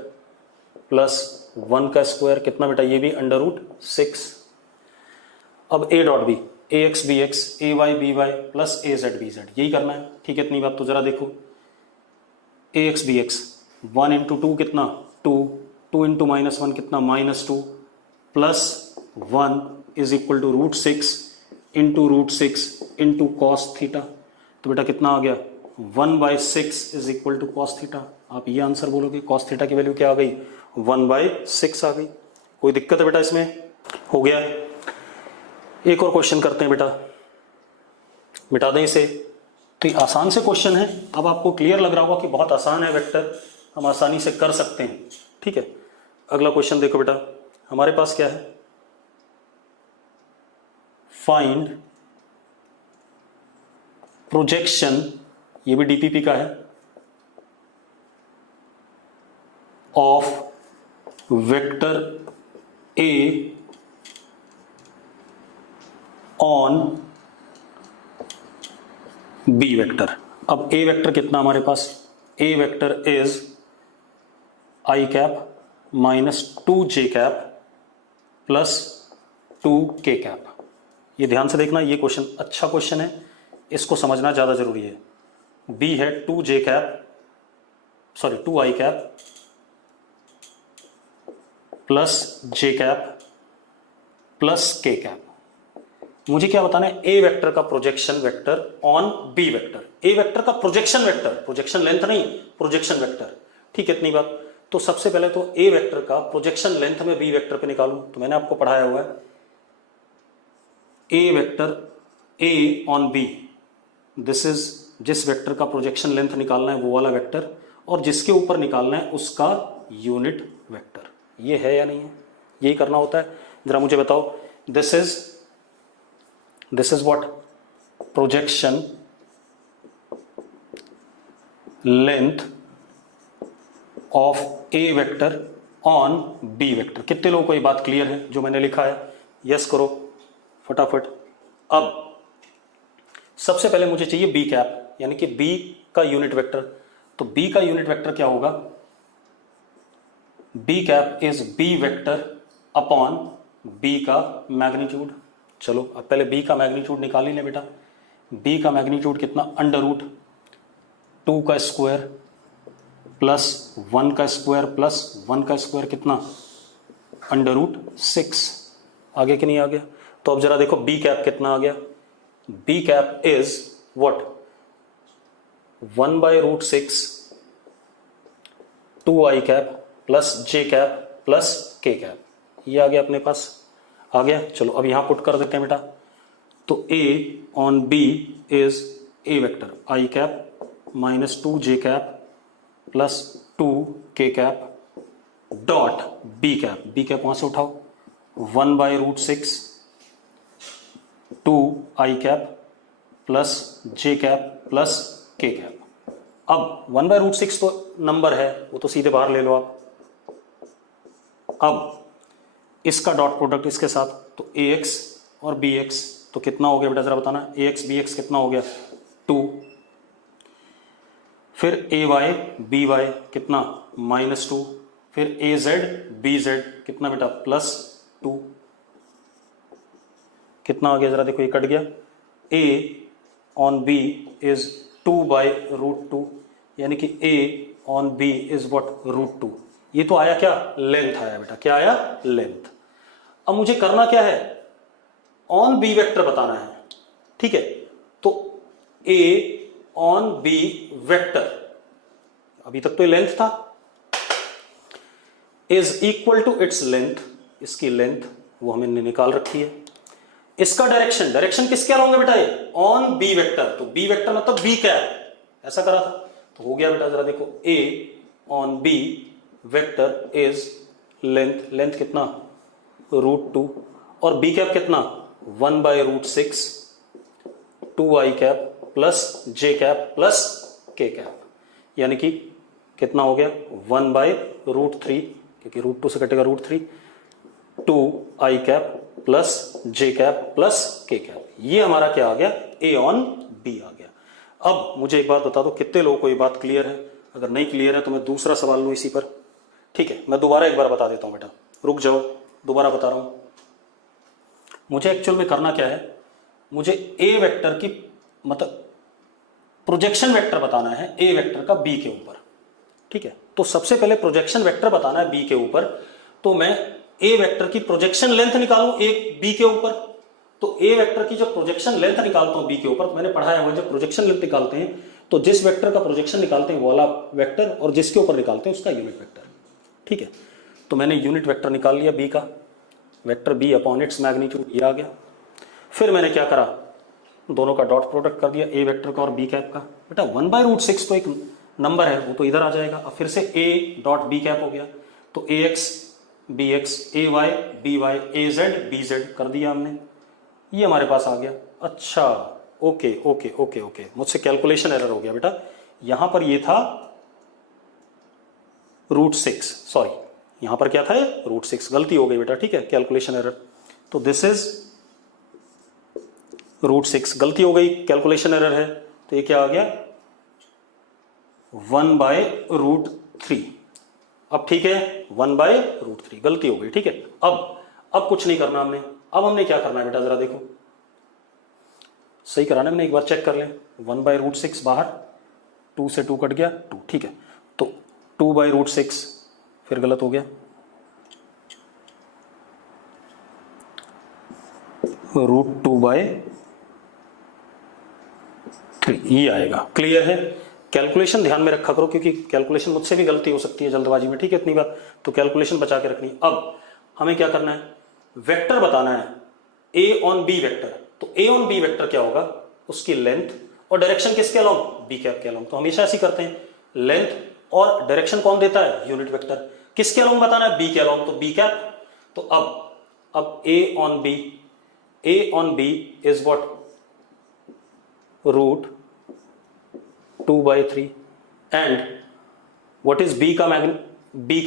प्लस 1 का स्क्वायर कितना बेटा, ये भी अंडर रूट 6। अब ए dot B, A x B X, A Y B Y plus A Z B Z, यही करना है, ठीक है इतनी बात। तो जरा देखो, A x B X 1 into 2 कितना 2, 2 इंटू -1 कितना -2 plus 1 is equal to √6 into √6 into cos theta. तो बेटा कितना आ गया 1/6 is equal to cos theta. आप ये आंसर बोलोगे, कॉस थीटा की वैल्यू क्या आ गई 1/6 आ गई। कोई दिक्कत है बेटा इसमें? हो गया है। एक और क्वेश्चन करते हैं बेटा, मिटा दें इसे। तो ये आसान से क्वेश्चन है, अब आपको क्लियर लग रहा होगा कि बहुत आसान है वेक्टर, हम आसानी से कर सकते हैं, ठीक है। अगला क्वेश्चन देखो बेटा, हमारे पास क्या है, फाइंड प्रोजेक्शन, ये भी डीपीपी का है, of vector a on B vector. अब ए वेक्टर कितना हमारे पास, a vector is I cap minus 2 j cap plus 2 k cap. ये ध्यान से देखना, ये क्वेश्चन अच्छा क्वेश्चन है, इसको समझना ज्यादा जरूरी है। बी है 2 जे कैप, सॉरी 2 आई कैप प्लस जे कैप प्लस के कैप। मुझे क्या बताना है, ए वेक्टर का projection vector on B vector. A vector का प्रोजेक्शन वेक्टर, प्रोजेक्शन लेंथ नहीं, प्रोजेक्शन वेक्टर, ठीक है इतनी बात। तो सबसे पहले तो ए वेक्टर का प्रोजेक्शन लेंथ में बी वेक्टर पे निकालूं, तो मैंने आपको पढ़ाया हुआ है a vector a on b, this is जिस वेक्टर का प्रोजेक्शन लेंथ निकालना है वो वाला वेक्टर, और जिसके ऊपर निकालना है उसका यूनिट वेक्टर। ये है या नहीं है? यही करना होता है। जरा मुझे बताओ, this is what, projection length of A vector on B vector. कितने लोगों को ये बात क्लियर है जो मैंने लिखा है? यस करो फटाफट। अब सबसे पहले मुझे चाहिए बी कैप, यानी कि बी का यूनिट वेक्टर। तो बी का यूनिट वेक्टर क्या होगा, B cap is B vector upon B का मैग्नीट्यूड। चलो अब पहले बी का मैग्नीट्यूड निकाल ही लें बेटा। बी का मैग्नीट्यूड कितना, अंडर रूट 2 का स्क्वायर प्लस 1 का स्क्वायर प्लस 1 का स्क्वायर कितना, अंडर रूट 6। आगे कि नहीं आ गया? तो अब जरा देखो बी कैप कितना आ गया, B cap is what 1/√6 2 I cap plus J cap plus के कैप। ये आ गया अपने पास, आ गया। चलो अब यहां पुट कर देते हैं बेटा। तो a on b is A vector i cap minus 2 j cap plus 2 k cap dot b cap. B cap वहां से उठाओ, 1/√6 2 आई कैप प्लस जे कैप प्लस के कैप। अब 1/√6 तो नंबर है, वो तो सीधे बाहर ले लो आप। अब इसका डॉट प्रोडक्ट इसके साथ, तो ax और bx तो कितना हो गया बेटा जरा बताना, ax bx कितना हो गया 2। फिर ay by कितना -2, फिर az bz कितना बेटा +2। कितना आ गया जरा देखो, ये कट गया, a on b is 2/√2, यानी कि a on b is what √2। ये तो आया क्या, लेंथ आया बेटा, क्या आया, लेंथ। अब मुझे करना क्या है, ऑन बी वेक्टर बताना है, ठीक है। तो a ऑन b वेक्टर, अभी तक तो ये लेंथ था, is equal to its length, इसकी लेंथ वो हमने निकाल रखी है। इसका डायरेक्शन, डायरेक्शन किसके अलाउंगे बेटा, ये ऑन बी वेक्टर, तो बी वेक्टर मतलब बी कैप, ऐसा करा था तो हो गया बेटा जरा देखो, a on b vector is length, length कितना √2, और b कैप कितना 1/√6 2i cap plus j cap plus k cap, यानी कि कितना हो गया 1/√3, क्योंकि √2 से कटेगा √3, 2i cap plus j cap plus k cap. ये हमारा क्या आ गया, a ऑन b आ गया। अब मुझे एक बात बता दो, कितने लोगों को ये बात क्लियर है? अगर नहीं क्लियर है तो मैं दूसरा सवाल लूं इसी पर, ठीक है। मैं दोबारा एक बार बता देता हूं बेटा, रुक जाओ, दोबारा बता रहा हूं। मुझे एक्चुअल में करना क्या है, मुझे a वेक्टर की मतलब प्रोजेक्शन वेक्टर बताना है a वेक्टर का b के ऊपर, ठीक है। तो सबसे पहले प्रोजेक्शन वेक्टर बताना है b के ऊपर, तो मैं a वेक्टर की प्रोजेक्शन लेंथ निकालूं एक b के ऊपर। तो a वेक्टर की जो प्रोजेक्शन लेंथ निकालता हूं b के ऊपर, तो मैंने पढ़ा है वो जब प्रोजेक्शन लेंथ निकालते हैं तो जिस वेक्टर का प्रोजेक्शन निकालते हैं वो वाला वेक्टर, और जिसके ऊपर निकालते हैं उसका यूनिट वेक्टर, ठीक है। तो मैंने यूनिट वेक्टर निकाल लिया b का, vector b upon its magnitude, ये आ गया। फिर मैंने क्या करा, दोनों का डॉट प्रोडक्ट कर दिया, a वेक्टर का और b कैप का। बेटा 1/√6 तो एक नंबर है, वो तो इधर आ जाएगा। अब फिर से a डॉट b कैप हो गया, तो ax bx ay by az bz कर दिया हमने, ये हमारे पास आ गया। अच्छा ओके ओके ओके ओके, मुझसे कैलकुलेशन एरर हो गया बेटा, यहां पर ये था √6, सॉरी यहां पर क्या था ये √6, गलती हो गई बेटा, ठीक है, कैलकुलेशन एरर। तो दिस इज √6, गलती हो गई, कैलकुलेशन एरर है, तो ये क्या आ गया 1/√3। अब ठीक है 1/√3, गलती हो गई, ठीक है। अब कुछ नहीं करना हमने, अब हमने क्या करना है बेटा जरा देखो, सही कराना है, मैंने एक बार चेक कर लें। 1/√6 बाहर, 2 से 2 कट गया 2, ठीक है। तो 2/√6 फिर गलत हो गया, √2/3 ये आएगा। क्लियर है? कैलकुलेशन ध्यान में रखा करो, क्योंकि कैलकुलेशन मुझसे भी गलती हो सकती है जल्दबाजी में, ठीक है, इतनी बार तो कैलकुलेशन बचा के रखनी। अब हमें क्या करना है, वेक्टर बताना है a ऑन b वेक्टर। तो a ऑन b वेक्टर क्या होगा, उसकी लेंथ और डायरेक्शन किसके अलोंग, b कैप के अलोंग। तो हमेशा ऐसे करते हैं, लेंथ और डायरेक्शन कौन देता है, यूनिट वेक्टर। किसके अलोंग बताना है, b के अलोंग, तो b कैप। तो अब a on b is what √2/3 and what is b का b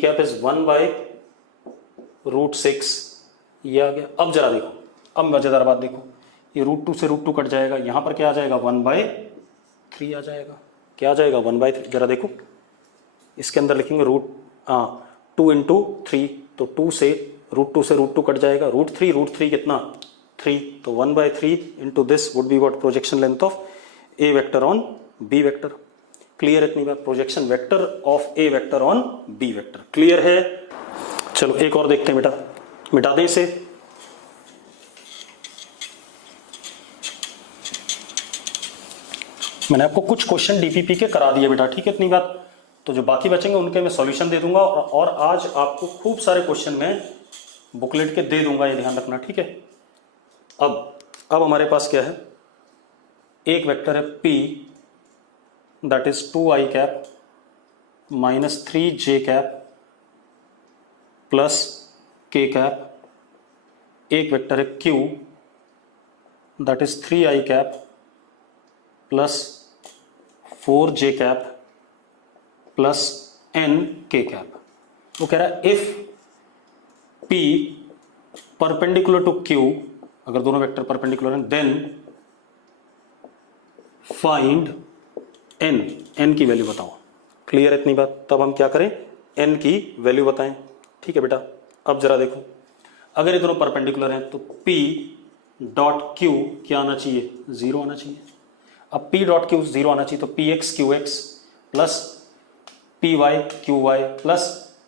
कैप इज 1/√6, ये आ गया। अब जरा देखो, अब मजेदार बात देखो, ये √2 से √2 कट जाएगा, यहां पर क्या आ जाएगा 1/3 आ जाएगा। क्या आ जाएगा 1/3, जरा देखो, इसके अंदर लिखेंगे √2 × 3, तो 2 से √2 कट जाएगा, √3 कितना 3, तो 1/3 into this would be what projection length of a vector on b vector. Clear इतनी बात, projection vector of a vector on b vector. Clear है? चलो एक और देखते हैं बेटा, मिटा दें इसे। मैंने आपको कुछ क्वेश्चन डीपीपी के करा दिए बेटा, ठीक है, इतनी बात। तो जो बाकी बचेंगे उनके मैं सॉल्यूशन दे दूंगा, और आज आपको खूब सारे क्वेश्चन मैं बुकलेट के दे दूंगा, ये ध्यान रखना, ठीक है। अब हमारे पास क्या है, एक वेक्टर है p that is 2i cap minus 3j cap plus k cap. एक वेक्टर है q that is 3i cap plus 4j cap plus nk cap. वो कह रहा है if p perpendicular to q, अगर दोनों वेक्टर परपेंडिकुलर हैं, देन फाइंड n की वैल्यू बताओ। क्लियर है इतनी बात? तब हम क्या करें, n की वैल्यू बताएं। ठीक है बेटा, अब जरा देखो, अगर ये दोनों परपेंडिकुलर हैं तो p डॉट q क्या आना चाहिए, 0 आना चाहिए। अब p डॉट q 0 आना चाहिए तो px qx plus py qy plus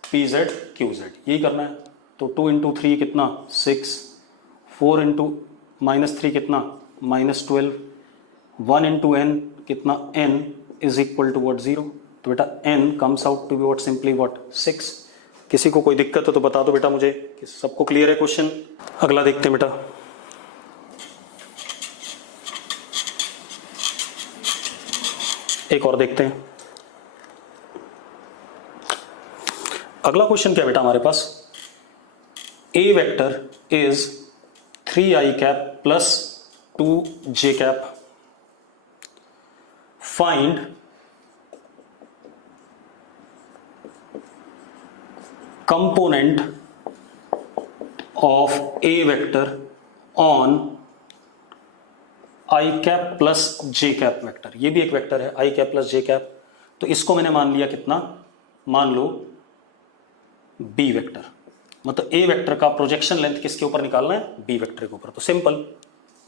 pz qz, यही करना है। तो 2 इंटू 3 कितना 6, 4 इंटू -3 कितना -12, 1 इंटू n कितना n is equal to what 0। तो बेटा n comes out to be what simply what 6। किसी को कोई दिक्कत है तो बता दो बेटा मुझे कि सबको क्लियर है क्वेश्चन। अगला देखते हैं बेटा, एक और देखते हैं। अगला क्वेश्चन क्या बेटा हमारे पास, a vector is 3i cap plus 2j cap, find component of a vector on i cap plus j cap vector. ये भी एक वेक्टर है i cap plus j cap, तो इसको मैंने मान लिया कितना, मान लो b वेक्टर। मतलब a वेक्टर का प्रोजेक्शन लेंथ किसके ऊपर निकालना है, b वेक्टर के ऊपर। तो सिंपल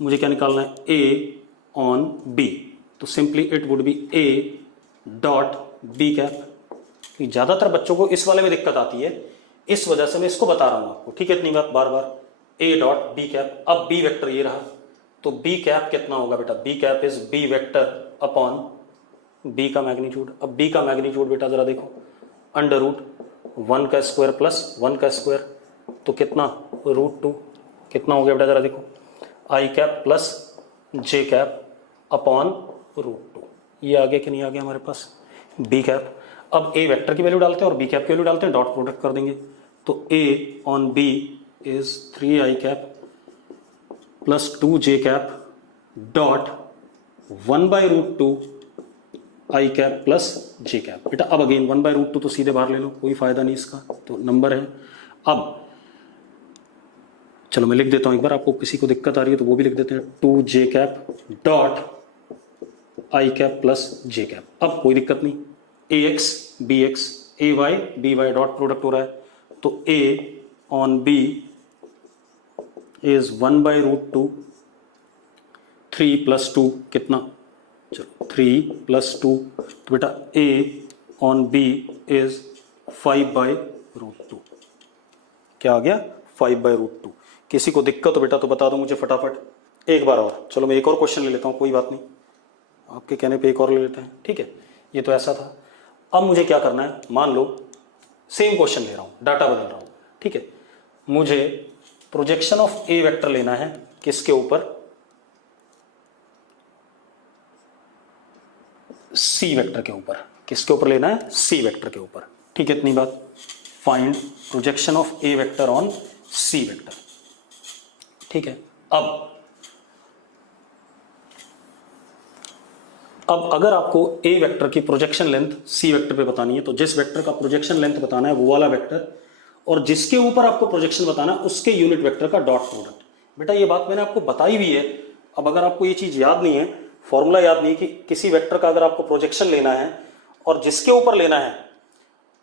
मुझे क्या निकालना है, a ऑन b, तो simply it would be a dot b cap. ज्यादातर बच्चों को इस वाले में दिक्कत आती है, इस वजह से मैं इसको बता रहा हूं आपको। ठीक है, इतनी बात बार बार, a डॉट b कैप। अब b वेक्टर ये रहा, तो b कैप कितना होगा बेटा, b cap is b vector upon b का मैग्नीट्यूड। अब b का मैग्नीट्यूड बेटा जरा देखो, अंडर रूट 1 का स्क्वायर प्लस 1 का स्क्वायर, तो कितना √2, कितना हो गया बेटा जरा देखो, i cap plus j cap upon √2। ये आ गया कि नहीं आ गया हमारे पास b कैप। अब a वेक्टर की वैल्यू डालते हैं और b कैप की वैल्यू डालते हैं, डॉट प्रोडक्ट कर देंगे। तो a on b is 3i cap plus 2j cap dot 1/√2 i cap plus j cap. बेटा अब अगेन 1/√2 तो सीधे बाहर ले लो, कोई फायदा नहीं इसका, तो नंबर है। अब चलो मैं लिख देता हूं एक बार, आपको किसी को दिक्कत आ रही है तो वो भी लिख देते हैं, 2j cap dot i cap plus j cap. अब कोई दिक्कत नहीं, ax bx ay by dot product हो रहा है, तो a on b is 1/√2 3 plus 2 कितना, चलो 3 प्लस 2, तो बेटा a ऑन b इज 5/√2। क्या आ गया, 5/√2। किसी को दिक्कत हो बेटा तो बता दो मुझे फटाफट। एक बार और, चलो मैं एक और क्वेश्चन ले लेता हूं, कोई बात नहीं, आपके कहने पे एक और ले लेते हैं। ठीक है, ये तो ऐसा था। अब मुझे क्या करना है, मान लो सेम क्वेश्चन ले रहा हूं, डाटा बदल रहा हूं। ठीक है, मुझे प्रोजेक्शन ऑफ ए वेक्टर लेना है किसके ऊपर, सी वेक्टर के ऊपर। किसके ऊपर लेना है, सी वेक्टर के ऊपर। ठीक है, इतनी बात। Find projection of A vector on C vector. ठीक है, अब अगर आपको ए वेक्टर की प्रोजेक्शन लेंथ सी वेक्टर पे बतानी है, तो जिस वेक्टर का प्रोजेक्शन लेंथ बताना है वो वाला वेक्टर, और जिसके ऊपर आपको प्रोजेक्शन बताना है उसके यूनिट वेक्टर का डॉट प्रोडक्ट। बेटा ये बात मैंने आपको बताई भी है। अब अगर आपको ये चीज याद नहीं है, फॉर्मूला याद नहीं कि किसी वेक्टर का अगर आपको प्रोजेक्शन लेना है और जिसके ऊपर लेना है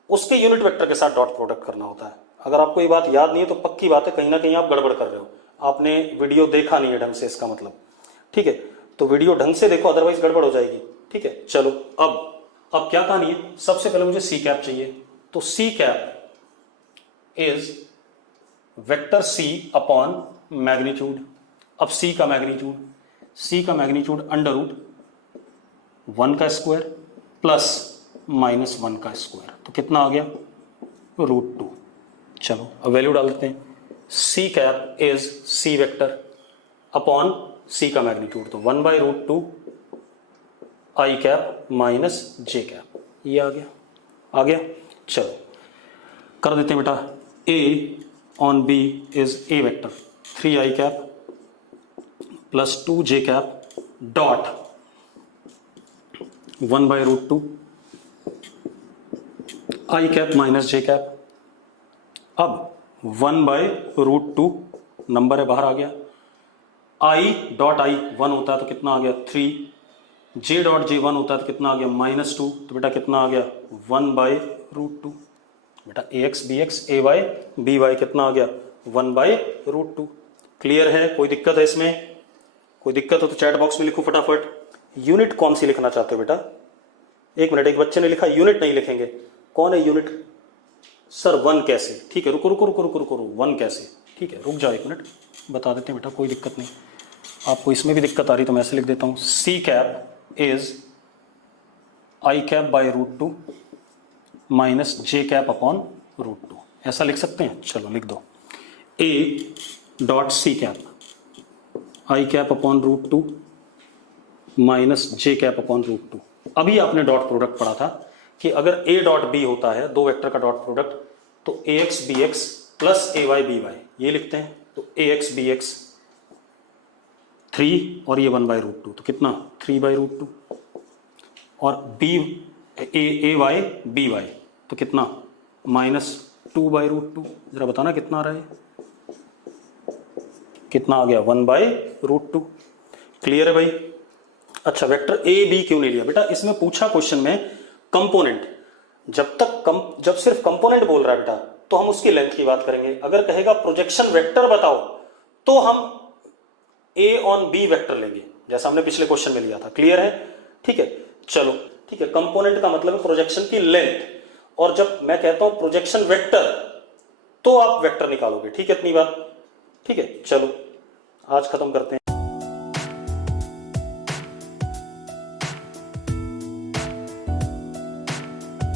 उसके यूनिट वेक्टर के साथ डॉट प्रोडक्ट करना होता है। अगर आपको ये बात याद नहीं है तो पक्की बात है कहीं ना कहीं आप गड़बड़ कर रहे हो, आपने वीडियो देखा नहीं है ढंग से, इसका मतलब। ठीक है, तो वीडियो ढंग से देखो, अदरवाइज गड़बड़ हो जाएगी। ठीक है, चलो अब क्या कहानी है, सबसे पहले मुझे सी कैप चाहिए। तो C cap is vector C upon magnitude. अब सी का मैग्नीट्यूड अंडर रूट 1 का स्क्वायर प्लस -1 का स्क्वायर, तो कितना आ गया, √2। चलो अब वैल्यू डाल देते हैं। C cap is c vector upon c का मैग्नीट्यूड, तो 1/√2 i cap minus J cap. ये आ गया। चलो कर देते हैं बेटा। A on b is A vector 3i cap plus 2j cap dot 1/√2 i cap minus J cap. अब 1/√2 नंबर है बाहर आ गया, आई डॉट आई 1 होता है तो कितना आ गया 3, जे डॉट जे 1 होता है तो कितना आ गया -2, तो बेटा कितना आ गया 1/√2। बेटा ax bx ay by कितना आ गया 1/√2। क्लियर है? कोई दिक्कत है इसमें? कोई दिक्कत हो तो चैट बॉक्स में लिखो फटाफट। यूनिट कौन सी लिखना चाहते हो बेटा? एक मिनट, एक बच्चे ने लिखा यूनिट नहीं लिखेंगे। कौन है यूनिट? सर 1 कैसे? ठीक है, रुको रुको रुको रुको रुको 1 कैसे? ठीक है, रुक जाओ एक मिनट, बता देते हैं बेटा, कोई दिक्कत नहीं। आपको इसमें भी दिक्कत आ रही तो मैं ऐसे लिख देता हूं, C cap is I cap /√2 minus J cap upon √2, ऐसा लिख सकते हैं। चलो लिख दो, A dot C cap I cap upon √2 minus J cap upon √2। अभी आपने डॉट प्रोडक्ट पढ़ा था कि अगर ए डॉट बी होता है, दो वेक्टर का डॉट प्रोडक्ट, तो ax bx plus ay by ये लिखते हैं। तो ax bx 3 और ये 1/√2 तो कितना 3/√2, और b ay by तो कितना -2/√2। जरा बताना कितना आ रहा है, कितना आ गया 1/√2। क्लियर है भाई? अच्छा, वेक्टर ए बी क्यों नहीं लिया बेटा? इसमें पूछा क्वेश्चन में कंपोनेंट, जब सिर्फ कंपोनेंट बोल रहा है बेटा तो हम उसकी लेंथ की बात करेंगे। अगर कहेगा प्रोजेक्शन वेक्टर बताओ तो हम ए ऑन बी वेक्टर लेंगे, जैसा हमने पिछले क्वेश्चन में लिया था। क्लियर है? ठीक है, चलो ठीक है। कंपोनेंट का मतलब है प्रोजेक्शन की लेंथ, और जब मैं कहता हूं प्रोजेक्शन वेक्टर तो आप वेक्टर निकालोगे। ठीक है, इतनी बात? ठीक है, चलो आज खत्म करते हैं।